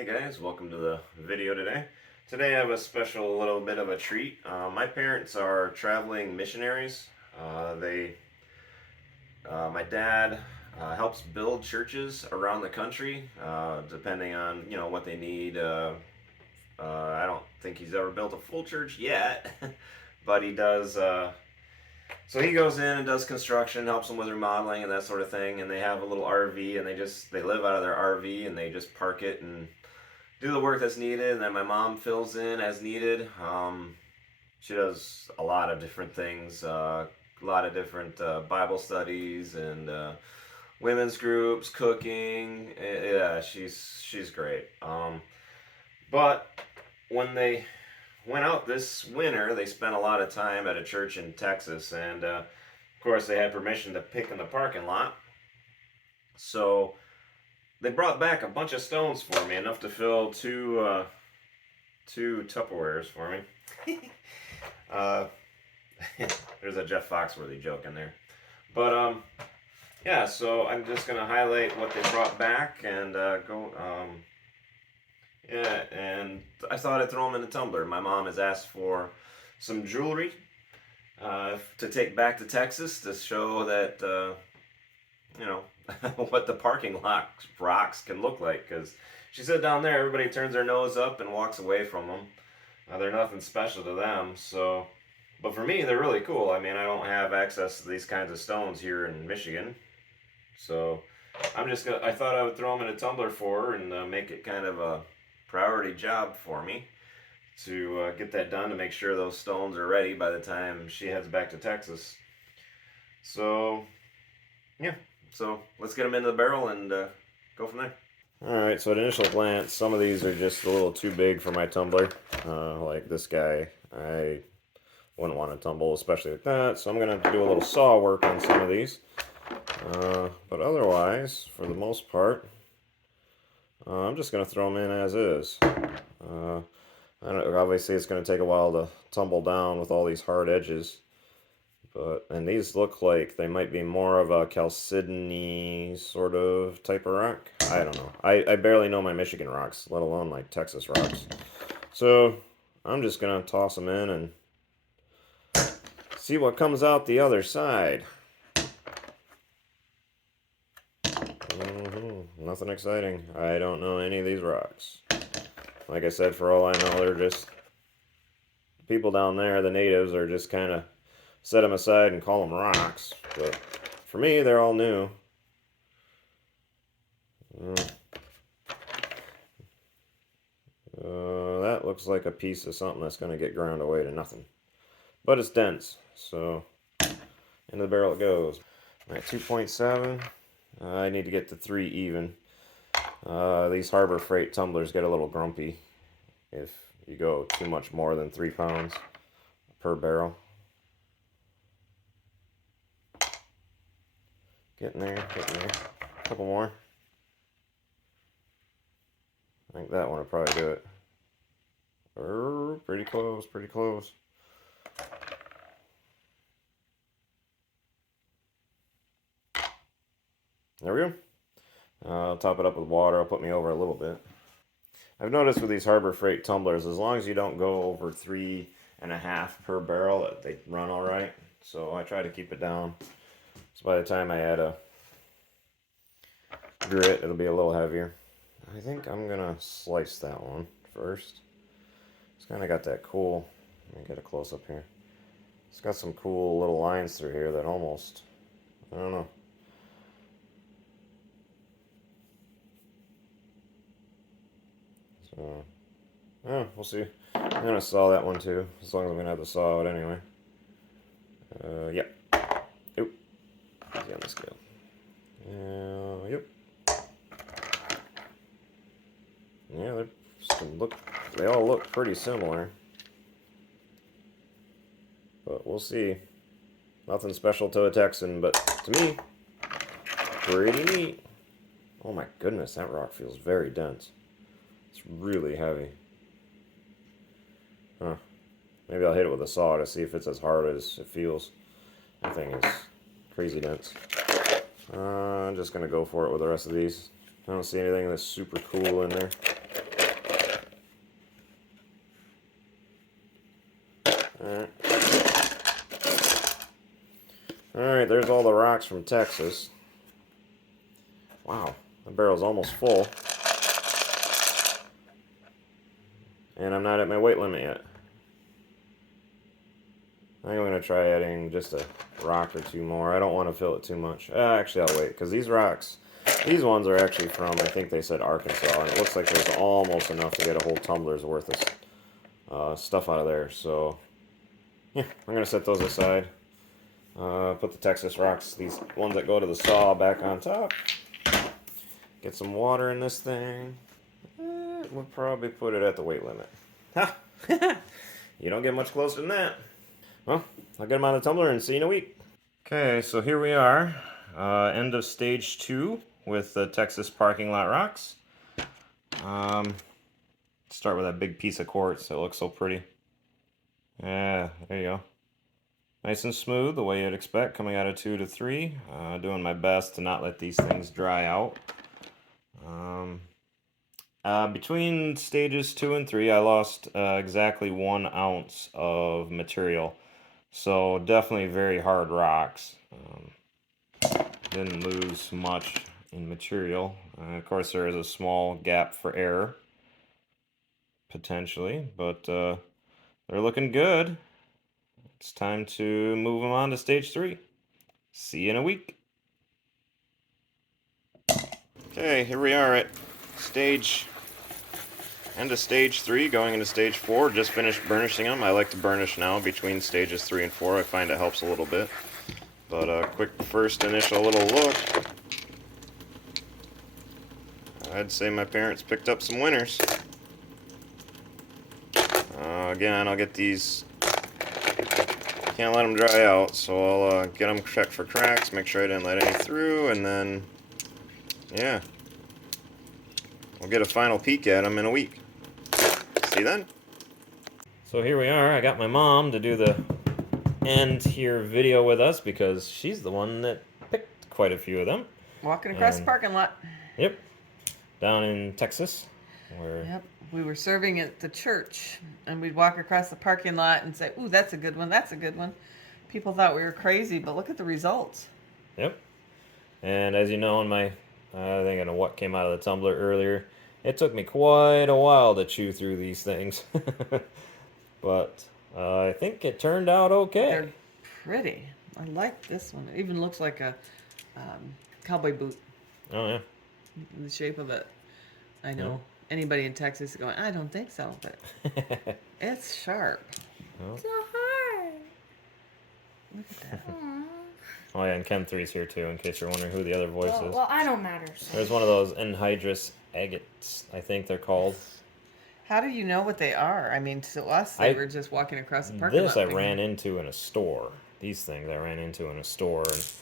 Hey guys, welcome to the video today. Today I have a special little bit of a treat. My parents are traveling missionaries. My dad helps build churches around the country, depending on what they need. I don't think he's ever built a full church yet, but he does. So he goes in and does construction, helps them with remodeling and that sort of thing. And they have a little RV, and they live out of their RV, and they just park it and do the work that's needed, and then my mom fills in as needed. She does a lot of different things, a lot of different Bible studies and women's groups, cooking. Yeah, she's great. But when they went out this winter, they spent a lot of time at a church in Texas, and of course they had permission to pick in the parking lot. So they brought back a bunch of stones for me, enough to fill two Tupperwares for me. uh, there's a Jeff Foxworthy joke in there, but yeah. So I'm just gonna highlight what they brought back and go. Yeah, and I thought I'd throw them in the tumbler. My mom has asked for some jewelry to take back to Texas to show that you know what the parking lot rocks can look like, because she said down there everybody turns their nose up and walks away from them. They're nothing special to them. So, but for me they're really cool. I mean, I don't have access to these kinds of stones here in Michigan, so I thought I would throw them in a tumbler for her and make it kind of a priority job for me to get that done, to make sure those stones are ready by the time she heads back to Texas. So yeah, so let's get them into the barrel and go from there. Alright, so at initial glance, some of these are just a little too big for my tumbler. Like this guy, I wouldn't want to tumble, especially like that. So I'm going to have to do a little saw work on some of these. But otherwise, for the most part, I'm just going to throw them in as is. Obviously, it's going to take a while to tumble down with all these hard edges. And these look like they might be more of a chalcedony sort of type of rock. I don't know. I barely know my Michigan rocks, let alone my Texas rocks. So I'm just going to toss them in and see what comes out the other side. Nothing exciting. I don't know any of these rocks. Like I said, for all I know, they're just people down there, the natives, are just kind of set them aside and call them rocks. But for me, they're all new. That looks like a piece of something that's going to get ground away to nothing. But it's dense, so into the barrel it goes. Alright, 2.7. I need to get to 3 even. These Harbor Freight tumblers get a little grumpy if you go too much more than 3 pounds per barrel. Getting there, getting there. A couple more. I think that one will probably do it. Pretty close, pretty close. There we go. I'll top it up with water. I'll put me over a little bit. I've noticed with these Harbor Freight tumblers, as long as you don't go over 3.5 per barrel, they run all right. So I try to keep it down. So by the time I add a grit, it'll be a little heavier. I think I'm gonna slice that one first. It's kind of got that cool. Let me get a close up here. It's got some cool little lines through here that almost, I don't know. So, yeah, we'll see. I'm gonna saw that one too, as long as I'm gonna have to saw it anyway. Yep. Oop. Easy on the scale. Yep. Yeah, they all look pretty similar. But we'll see. Nothing special to a Texan, but to me, pretty neat. Oh my goodness, that rock feels very dense. It's really heavy. Huh. Maybe I'll hit it with a saw to see if it's as hard as it feels. That thing is crazy dense. I'm just going to go for it with the rest of these. I don't see anything that's super cool in there. there's all the rocks from Texas. Wow, the barrel's almost full. And I'm not at my weight limit yet. I think I'm going to try adding just a rock or two more. I don't want to fill it too much. Actually, I'll wait, because these rocks, these ones are actually from, I think they said Arkansas, and it looks like there's almost enough to get a whole tumbler's worth of stuff out of there. So, yeah, I'm going to set those aside. Put the Texas rocks, these ones that go to the saw, back on top. Get some water in this thing. We'll probably put it at the weight limit. Ha! You don't get much closer than that. Well, I'll get them out of the tumbler and see you in a week. Okay, so here we are. End of stage 2 with the Texas parking lot rocks. Start with that big piece of quartz. It looks so pretty. Yeah, there you go. Nice and smooth, the way you'd expect, coming out of 2 to 3. Doing my best to not let these things dry out. Between stages 2 and 3, I lost exactly 1 ounce of material. So definitely very hard rocks. Didn't lose much in material. Of course, there is a small gap for error, potentially, but they're looking good. It's time to move them on to stage 3. See you in a week. Okay, here we are at end of stage 3, going into stage 4. Just finished burnishing them. I like to burnish now between stages 3 and 4. I find it helps a little bit. But a quick first initial little look. I'd say my parents picked up some winners. Again, I'll get these. Can't let them dry out, so I'll get them checked for cracks, make sure I didn't let any through, and then, yeah. We'll get a final peek at them in a week. See you then. So here we are. I got my mom to do the end here video with us because she's the one that picked quite a few of them. Walking across the parking lot. Yep. Down in Texas. Yep. We were serving at the church, and we'd walk across the parking lot and say, ooh, that's a good one, that's a good one. People thought we were crazy, but look at the results. Yep. And as you know, in my, I think I know what came out of the tumbler earlier, it took me quite a while to chew through these things. But I think it turned out okay. They're pretty. I like this one. It even looks like a cowboy boot. Oh, yeah. In the shape of it. I know. Anybody in Texas is going, I don't think so, but it's sharp. Oh. So hard. Look at that. Oh, yeah, and Chem 3's here, too, in case you're wondering who the other voice is. Well, I don't matter. So. There's one of those anhydrous agates, I think they're called. How do you know what they are? I mean, to us, they were just walking across the parking lot. This I ran into in a store. These things I ran into in a store. And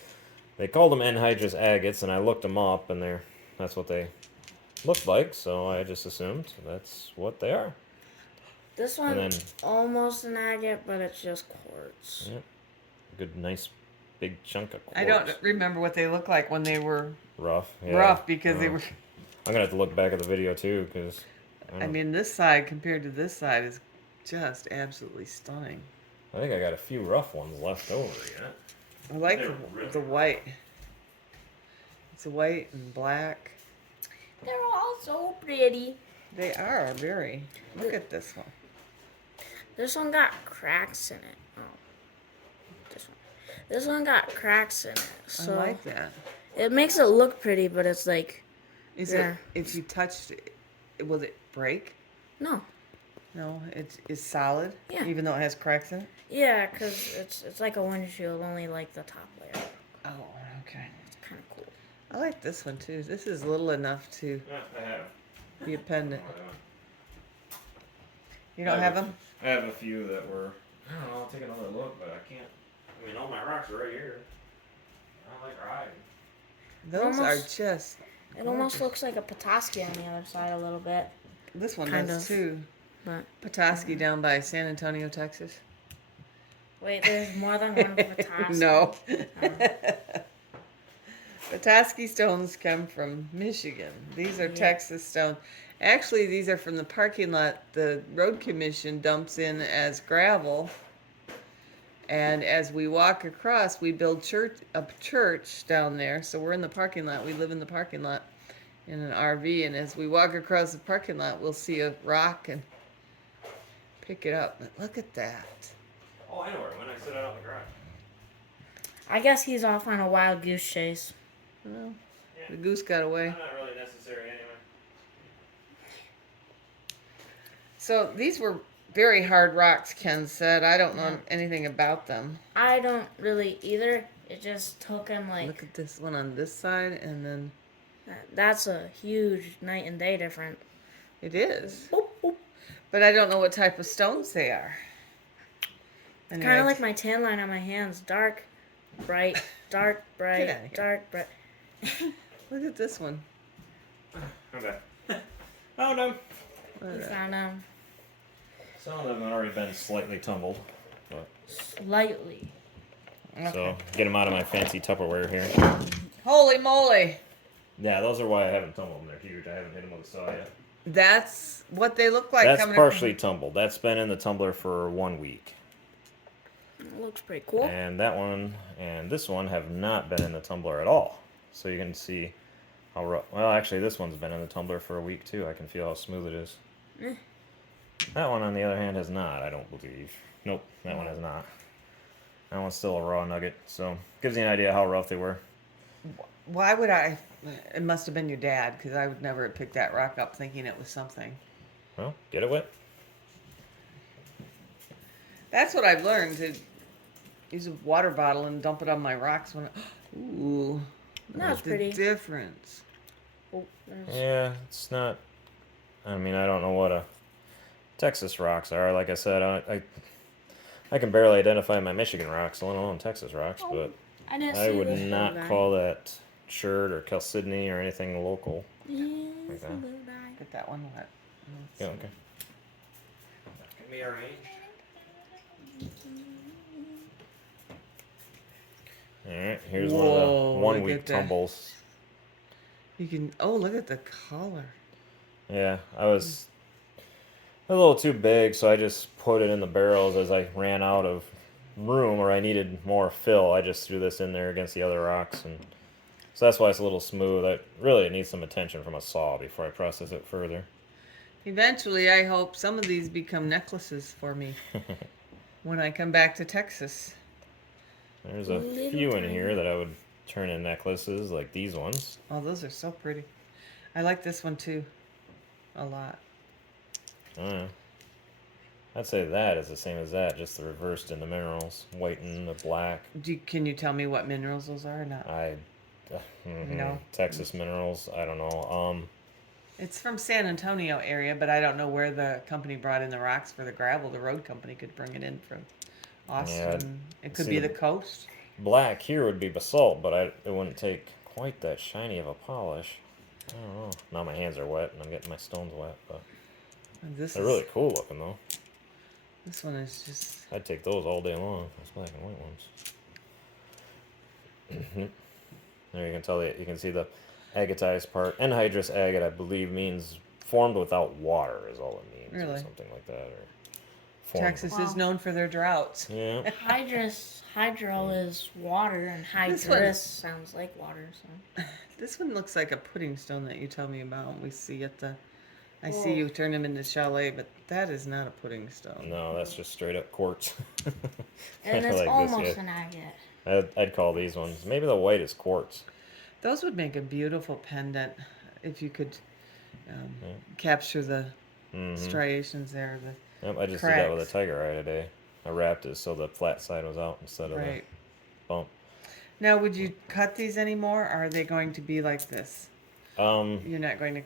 they called them anhydrous agates, and I looked them up, and that's what they looked like, so I just assumed that's what they are. This one's almost an agate, but it's just quartz. Yeah. Good, nice, big chunk of quartz. I don't remember what they looked like when they were rough. Yeah. Rough, because they were... I'm going to have to look back at the video, too, because... I mean, this side compared to this side is just absolutely stunning. I think I got a few rough ones left over yet. I like the white. It's white and black. They're all so pretty. They are, very. Look at this one. This one got cracks in it. Oh, this one. This one got cracks in it. So I like that. It makes it look pretty, but it's like... Is it, if you touched it, will it break? No. No, it's solid? Yeah. Even though it has cracks in it? Yeah, because it's like a windshield, only like the top layer. Oh, okay. It's kind of cool. I like this one, too. This is little enough to be a pendant. You don't have them? I have a few that were... I don't know, I'll take another look, but I can't... I mean, all my rocks are right here. I don't like riding. Those are just... It almost looks like a Petoskey on the other side a little bit. This one Kind does, of. too. But Petoskey down by San Antonio, Texas. wait, there's more than one Petoskey. No. Petoskey stones come from Michigan. These are Texas stones. Actually, these are from the parking lot the road commission dumps in as gravel. And as we walk across, we build a church down there. So we're in the parking lot. We live in the parking lot in an RV. And as we walk across the parking lot, we'll see a rock and pick it up. But look at that. Oh, I know where it went. I set it out in the garage. I guess he's off on a wild goose chase. Well, Yeah. the goose got away. Not really necessary anyway. So these were very hard rocks, Ken said. I don't know Yeah. anything about them. I don't really either. It just took him like Look at this one on this side, and then that's a huge night and day difference. it is. Boop, boop. But I don't know what type of stones they are. Kind Anyway, of like my tan line on my hands. Dark, bright, dark, Get outta here. bright, dark, bright. Look at this one. Okay. Found them. Look We at that. found him Some of them have already been slightly tumbled. slightly. Okay. So, get them out of my fancy Tupperware here. Holy moly! Yeah, those are why I haven't tumbled them. They're huge. I haven't hit them with a saw yet. That's what they look like. That's coming partially tumbled. That's been in the tumbler for 1 week. It looks pretty cool. And that one and this one have not been in the tumbler at all. So you can see how rough. Well, actually, this one's been in the tumbler for a week too. I can feel how smooth it is. Eh. That one, on the other hand, has not. I don't believe. Nope, that one has not. That one's still a raw nugget. So gives you an idea how rough they were. Why would I? It must have been your dad, because I would never have picked that rock up thinking it was something. Well, get it wet. That's what I've learned, to use a water bottle and dump it on my rocks when ooh. That's look at pretty. the difference. Oh, there's- Yeah, it's not. I mean, I don't know what a Texas rocks are. Like I said, I can barely identify my Michigan rocks, let alone Texas rocks. But I didn't I see would this not little guy. call that chert or Chalcedony or anything local. Yes, like that. little guy. Get that one wet. Yeah, okay. Can be arranged. All right, here's one of Whoa, the look 1 at week that. tumbles. You can. Oh, look at the color. Yeah, I was a little too big, so I just put it in the barrels as I ran out of room or I needed more fill. I just threw this in there against the other rocks, and so that's why it's a little smooth. It needs some attention from a saw before I process it further. Eventually, I hope some of these become necklaces for me when I come back to Texas. There's a Little few in tiny. here that I would turn in necklaces, like these ones. Oh, those are so pretty. I like this one too, a lot. I'd say that is the same as that, just the reversed in the minerals, white and the black. Can you tell me what minerals those are or not? No. Texas minerals. I don't know. It's from San Antonio area, but I don't know where the company brought in the rocks for the gravel. The road company could bring it in from Austin. It could see be the- the coast. Black here would be basalt, but it wouldn't take quite that shiny of a polish. I don't know. Now my hands are wet and I'm getting my stones wet, but And this they're is really cool looking though. this one is just I'd take those all day long. Those black and white ones. There you can tell you can see the agatized part. Anhydrous agate, I believe, means formed without water is all it means, or Really? something like that. Or formed. Texas is Wow. known for their droughts. Yeah. Hydro is water, and This one- hydrous sounds like water. So This one looks like a pudding stone that you tell me about. We see at the. I Oh. see you turn them into chalet, but that is not a pudding stone. No, that's just straight up quartz. and Kinda it's like this, almost yeah. an agate. I'd call these ones. Maybe the white is quartz. Those would make a beautiful pendant if you could Yeah. capture the Hmm. striations there. Yep, I just did that with a cracks. tiger eye today. I wrapped it so the flat side was out instead of Right. the bump. Now, would you cut these anymore? Or are they going to be like this? You're not going to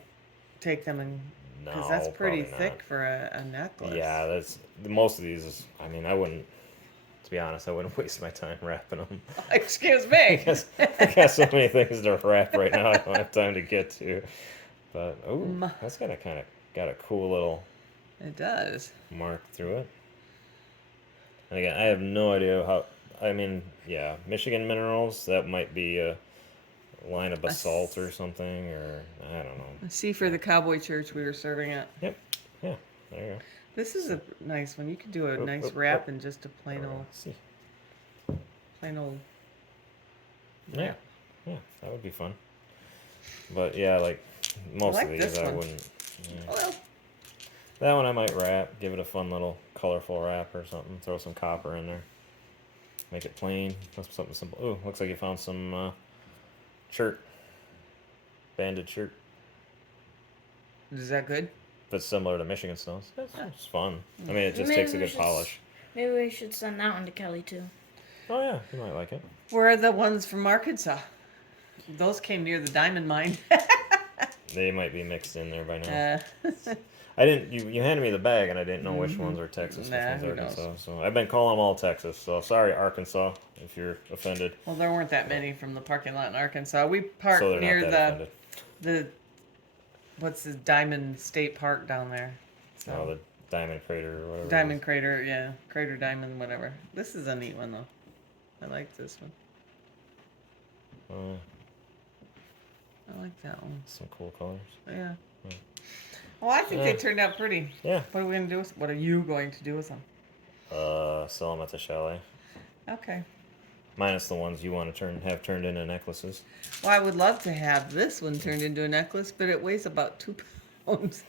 take them and No, because that's pretty probably thick not. for a necklace. Yeah, that's most of these. I mean, I wouldn't. To be honest, I wouldn't waste my time wrapping them. Excuse me. I got so many things to wrap right now. I don't have time to get to. But Mm. that's kind of got a cool little It does. mark through it. And again, I have no idea how. I mean, yeah, Michigan minerals. That might be a line of basalt or something, or I don't know. See, for the cowboy church we were serving at. Yep. Yeah. There you go. This is a nice one. You could do a Oh, nice oh, wrap oh. in just a plain old. See. Plain old. Yeah, yeah, that would be fun. But yeah, like most like of these, this I one. wouldn't. Yeah. Well, That one I might wrap, give it a fun little colorful wrap or something. Throw some copper in there. Make it plain. That's something simple. Ooh, looks like you found some shirt, banded shirt. is that good? But similar to Michigan Stones. It's fun. I mean, it just Maybe takes a we good should polish. Maybe we should send that one to Kelly too. Oh yeah, you might like it. Where are the ones from Arkansas? Those came near the diamond mine. They might be mixed in there by now. uh, I didn't. You handed me the bag, and I didn't know which ones are Texas, which Nah, ones who Arkansas. knows? So I've been calling them all Texas. So sorry, Arkansas, if you're offended. well, there weren't that many from the parking lot in Arkansas. We parked So they're near not that offended. the what's this Diamond State Park down there. So Oh, the Diamond Crater or whatever. Diamond Crater, yeah, Crater Diamond, whatever. This is a neat one though. I like this one. I like that one. Some cool colors. Yeah. Yeah. Well, I think they Yeah. turned out pretty. Yeah. What are we gonna do with? What are you going to do with them? Sell them at the chalet. Okay. Minus the ones you want to have turned into necklaces. Well, I would love to have this one turned into a necklace, but it weighs about 2 pounds.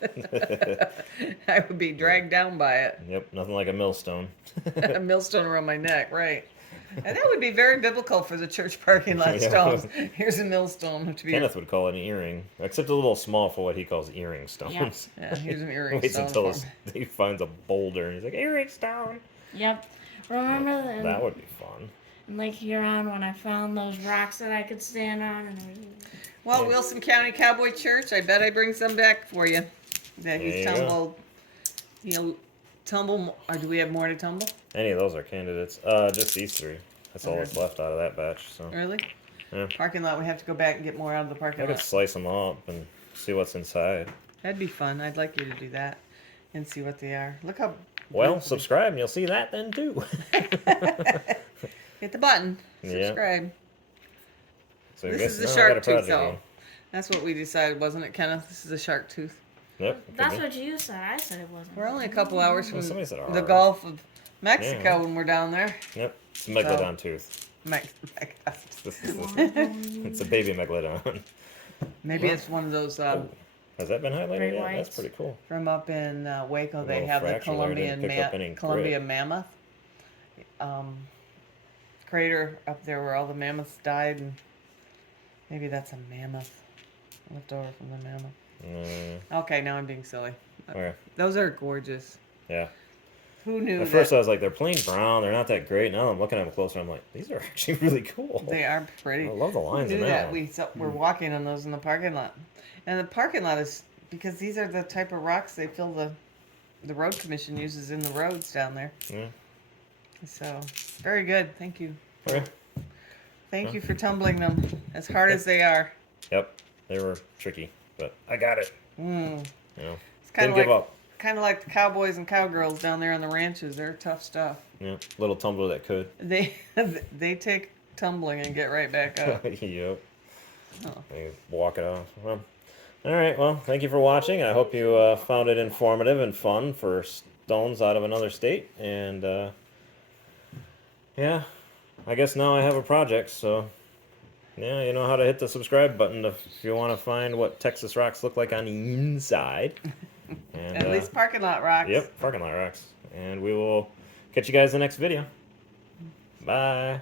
I would be dragged down by it. Yep, nothing like a millstone. A millstone around my neck, right? And that would be very biblical for the church parking lot Yeah. stones. Here's a millstone to be. Kenneth would call it an earring, except a little small for what he calls earring stones. Yeah, here's an earring Waits stone. until for me. he finds a boulder and he's like, earring stone. Yep. Remember That would be fun. in Lake Huron when I found those rocks that I could stand on and Well, Yeah. Wilson County Cowboy Church, I bet I bring some back for you. That There he's you go. tumbled. Tumble. Or do we have more to tumble? Any of those are candidates. Just these three. That's all Okay. that's left out of that batch. So Really? yeah. Parking lot. We have to go back and get more out of the I parking could lot. slice them up and see what's inside. That'd be fun. I'd like you to do that and see what they are. Look how. Well, beautiful- subscribe and you'll see that then too. Hit the button. Yeah. Subscribe. So I This guess is the now I shark got a project tooth, though. going. That's what we decided, wasn't it, Kenneth? This is a shark tooth. Yep. it could that's be. what you said. I said it wasn't. We're only a couple hours from Well, somebody said the R. Gulf of Mexico Yeah. when we're down there. Yep. It's a megalodon tooth. It's a baby megalodon. Maybe it's one of those Has that been highlighted Great yet? whites. That's pretty cool. from up in Waco. A They little have the fracture there, didn't pick up any Columbia grit. mammoth crater up there where all the mammoths died, and maybe that's a mammoth left over from the mammoth. Okay, now I'm being silly. Okay. Those are gorgeous. Yeah. Who knew At first that I was like, they're plain brown. They're not that great. Now I'm looking at them closer. I'm like, these are actually really cool. they are pretty? I love the Who lines in knew that that? one. We're walking on those in the parking lot, and the parking lot is because these are the type of rocks they fill the road commission uses in the roads down there. Yeah. So very good. Thank you. Okay. Thank you for tumbling them as hard as they are. Yep. They were tricky, but I got it. Mm. You know. It's kind Didn't of give like up. the cowboys and cowgirls down there on the ranches. They're tough stuff. Yeah. Little tumbler that could. They take tumbling and get right back up. Yep. Oh. They walk it off. Well, all right. Well, thank you for watching. I hope you found it informative and fun for stones out of another state. And yeah, I guess now I have a project. So yeah, you know how to hit the subscribe button if you want to find what Texas rocks look like on the inside. And, At least parking lot rocks. Yep, parking lot rocks. And we will catch you guys in the next video. Bye.